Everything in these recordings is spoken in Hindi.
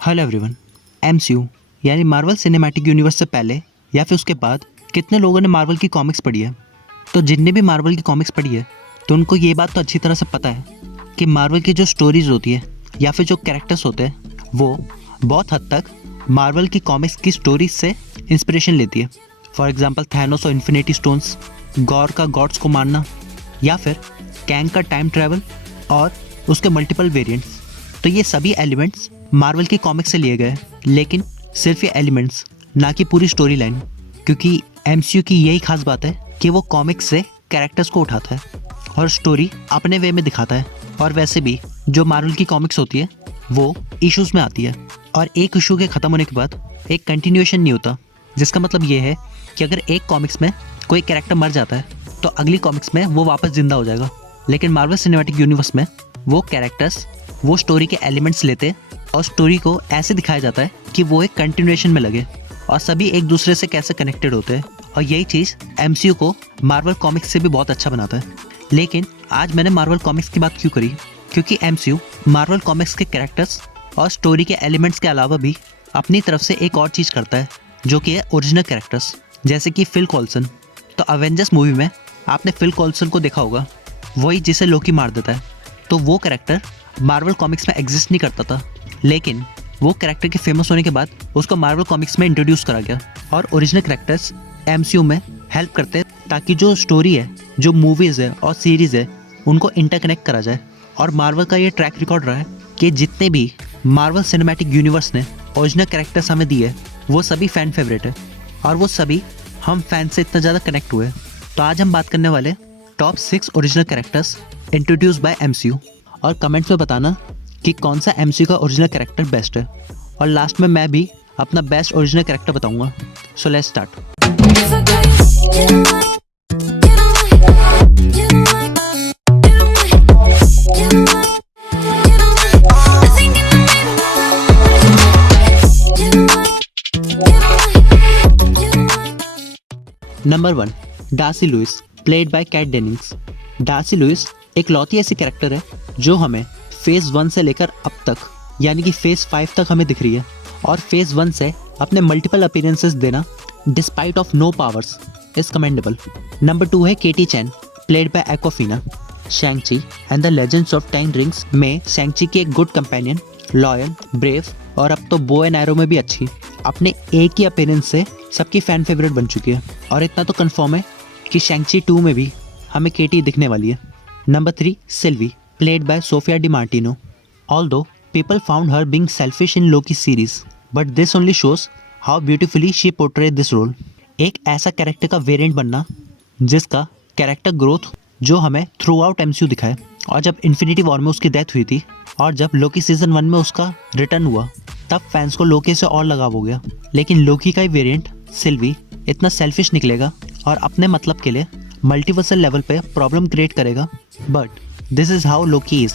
Hello everyone. एमसीयू यानी मार्वल सिनेमैटिक यूनिवर्स से पहले या फिर उसके बाद कितने लोगों ने मार्वल की कॉमिक्स पढ़ी है? तो जिनने भी मार्वल की कॉमिक्स पढ़ी है तो उनको ये बात तो अच्छी तरह से पता है कि मार्वल की जो स्टोरीज होती है या फिर जो कैरेक्टर्स होते हैं वो बहुत हद तक मार्वल की कॉमिक्स की स्टोरीज से इंस्पिरेशन लेती है। फॉर एग्जाम्पल थैनोस और इन्फिनिटी स्टोन्स, गॉर का गॉड्स को मारना, या फिर कैंग का टाइम ट्रैवल और उसके मल्टीपल वेरिएंट्स। तो ये सभी एलिमेंट्स मार्वल की कॉमिक्स से लिए गए, लेकिन सिर्फ ये एलिमेंट्स, ना कि पूरी स्टोरी लाइन, क्योंकि एमसीयू की यही खास बात है कि वो कॉमिक्स से कैरेक्टर्स को उठाता है और स्टोरी अपने वे में दिखाता है। और वैसे भी जो मार्वल की कॉमिक्स होती है वो इश्यूज में आती है और एक इशू के ख़त्म होने के बाद एक कंटिन्यूएशन नहीं होता, जिसका मतलब ये है कि अगर एक कॉमिक्स में कोई कैरेक्टर मर जाता है तो अगली कॉमिक्स में वो वापस जिंदा हो जाएगा। लेकिन मार्वल सिनेमैटिक यूनिवर्स में वो कैरेक्टर्स वो स्टोरी के एलिमेंट्स लेते और स्टोरी को ऐसे दिखाया जाता है कि वो एक कंटिन्यूएशन में लगे और सभी एक दूसरे से कैसे कनेक्टेड होते हैं। और यही चीज़ एमसीयू को मार्वल कॉमिक्स से भी बहुत अच्छा बनाता है। लेकिन आज मैंने मार्वल कॉमिक्स की बात क्यों करी? क्योंकि एमसीयू मार्वल कॉमिक्स के कैरेक्टर्स और स्टोरी के एलिमेंट्स के अलावा भी अपनी तरफ से एक और चीज़ करता है, जो कि है ओरिजिनल कैरेक्टर्स, जैसे कि फिल कॉल्सन। तो अवेंजर्स मूवी में आपने फिल कॉल्सन को देखा होगा, वही जिसे लोकी मार देता है। तो वो कैरेक्टर मार्वल कॉमिक्स में एग्जिस्ट नहीं करता था, लेकिन वो कैरेक्टर के फेमस होने के बाद उसको मार्वल कॉमिक्स में इंट्रोड्यूस करा गया और ओरिजिनल कैरेक्टर्स एमसीयू में हेल्प करते हैं ताकि जो स्टोरी है, जो मूवीज़ है और सीरीज़ है, उनको इंटरकनेक्ट करा जाए। और मार्वल का ये ट्रैक रिकॉर्ड रहा है कि जितने भी मार्वल सिनेमैटिक यूनिवर्स ने ओरिजिनल कैरेक्टर्स हमें दिए वो सभी फ़ैन फेवरेट है और वो सभी हम फैन से इतना ज़्यादा कनेक्ट हुए। तो आज हम बात करने वाले top 6 original characters introduce by MCU, और कमेंट्स में बताना कि कौन सा एमसीयू का ओरिजिनल कैरेक्टर बेस्ट है। और लास्ट में मैं भी अपना बेस्ट ओरिजिनल कैरेक्टर बताऊंगा। So let's start. Number 1, Darcy Lewis, played by Kat Dennings. Darcy Lewis एक लौती ऐसी कैरेक्टर है जो हमें फेज़ 1 से लेकर अब तक, यानी कि फेज़ 5 तक हमें दिख रही है। और फेज़ 1 से अपने मल्टीपल अपीयरेंसेस देना despite of no powers is commendable. Number 2 है Katy Chen, played by Awkwafina. Shang Chi and the legends of 10 rings में शैंग-ची की एक गुड कंपेनियन, लॉयल, ब्रेव और अब तो बो एंड एरो में भी अच्छी, अपने एक ही अपीयरेंस से सबकी फ़ैन फेवरेट बन चुकी है। और इतना तो कंफर्म है कि शैंग-ची 2 में भी हमें केटी दिखने वाली है। Number 3, Silvi, played by Sofia Di Martino. Although people found her being selfish in Loki series, but this only shows how beautifully she portrayed this role. एक ऐसा कैरेक्टर का वेरिएंट बनना जिसका कैरेक्टर ग्रोथ जो हमें थ्रू आउट एमसीयू दिखाए। और जब इन्फिनिटी वॉर में उसकी डेथ हुई थी और जब लोकी सीजन 1 में उसका रिटर्न हुआ, तब फैंस को लोकी से और लगाव हो गया। लेकिन लोकी का ही वेरिएंट सिल्वी इतना सेल्फिश निकलेगा और अपने मतलब के लिए मल्टीवर्सल लेवल पे प्रॉब्लम क्रिएट करेगा, but this is how Loki is.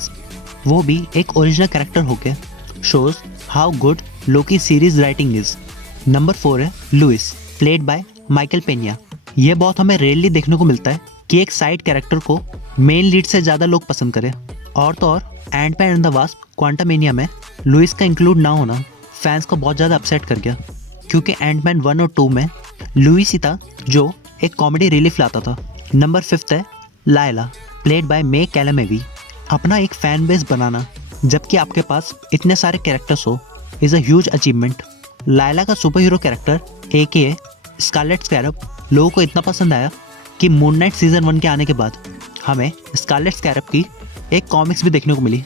वो भी एक ओरिजिनल कैरेक्टर होके shows how good Loki series writing is. Number 4 है लुइस, प्लेड बाय माइकल पेनिया। ये बहुत हमें रेयरली देखने को मिलता है कि एक साइड कैरेक्टर को मेन लीड से ज़्यादा लोग पसंद करें। और तो और Ant Man and the Wasp Quantumania में लुइस का इंक्लूड ना होना फैंस को बहुत ज़्यादा अपसेट कर गया, क्योंकि एंटमैन 1 और 2 में लुइस ही था जो एक कॉमेडी रिलीफ लाता था। नंबर 5 है लायला, प्लेड बाय मे कैलामेवी। अपना एक फ़ैन बेस बनाना जबकि आपके पास इतने सारे कैरेक्टर्स हो is a huge achievement. Layla का super hero character AKA Scarlet Scarab लोगों को इतना पसंद आया कि मून नाइट सीजन 1 के आने के बाद हमें स्कारलेट स्कैरब की एक कॉमिक्स भी देखने को मिली।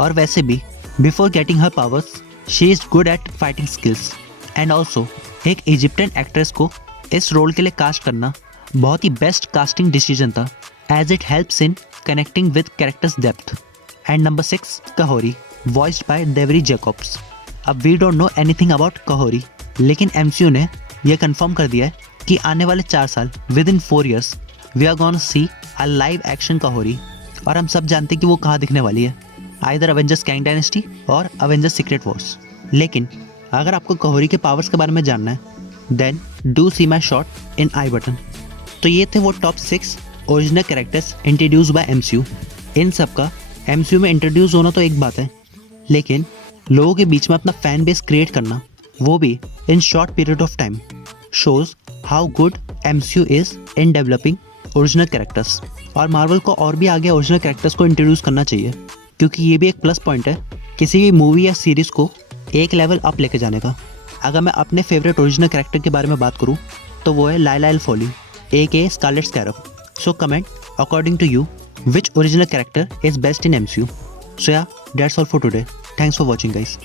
और वैसे भी before getting her powers she is good at fighting skills. And also एक इजिप्टियन एक्ट्रेस को इस रोल के लिए कास्ट करना बहुत ही बेस्ट कास्टिंग डिसीजन था, as it helps in connecting with characters depth. And number 6, Kahori, voiced by Devery Jacobs. अब we don't know anything about Kahori, लेकिन MCU ने यह कंफर्म कर दिया है कि आने वाले 4 साल within 4 years we are gonna see a live action Kahori। और हम सब जानते हैं कि वो कहाँ दिखने वाली है, either Avengers Kang Dynasty और Avengers Secret Wars। लेकिन अगर आपको Kahori के पावर्स के बारे में जानना है then do see my shot in I button। तो ये थे वो top 6 original characters introduce by MCU. इन सब का एमसीयू में इंट्रोड्यूस होना तो एक बात है, लेकिन लोगों के बीच में अपना फैन बेस क्रिएट करना, वो भी in short period of time, shows how good MCU is in developing original characters. और मार्वल को और भी आगे ओरिजिनल कैरेक्टर्स को इंट्रोड्यूस करना चाहिए, क्योंकि ये भी एक प्लस पॉइंट है किसी भी मूवी या सीरीज़ को एक लेवल अप लेके जाने का। अगर मैं अपने फेवरेट ओरिजिनल कैरेक्टर के बारे में बात करूँ तो वो है Layla El Faouly aka Scarlet Scarab. So comment according to you which original character is best in MCU. So yeah, that's all for today. Thanks for watching, guys.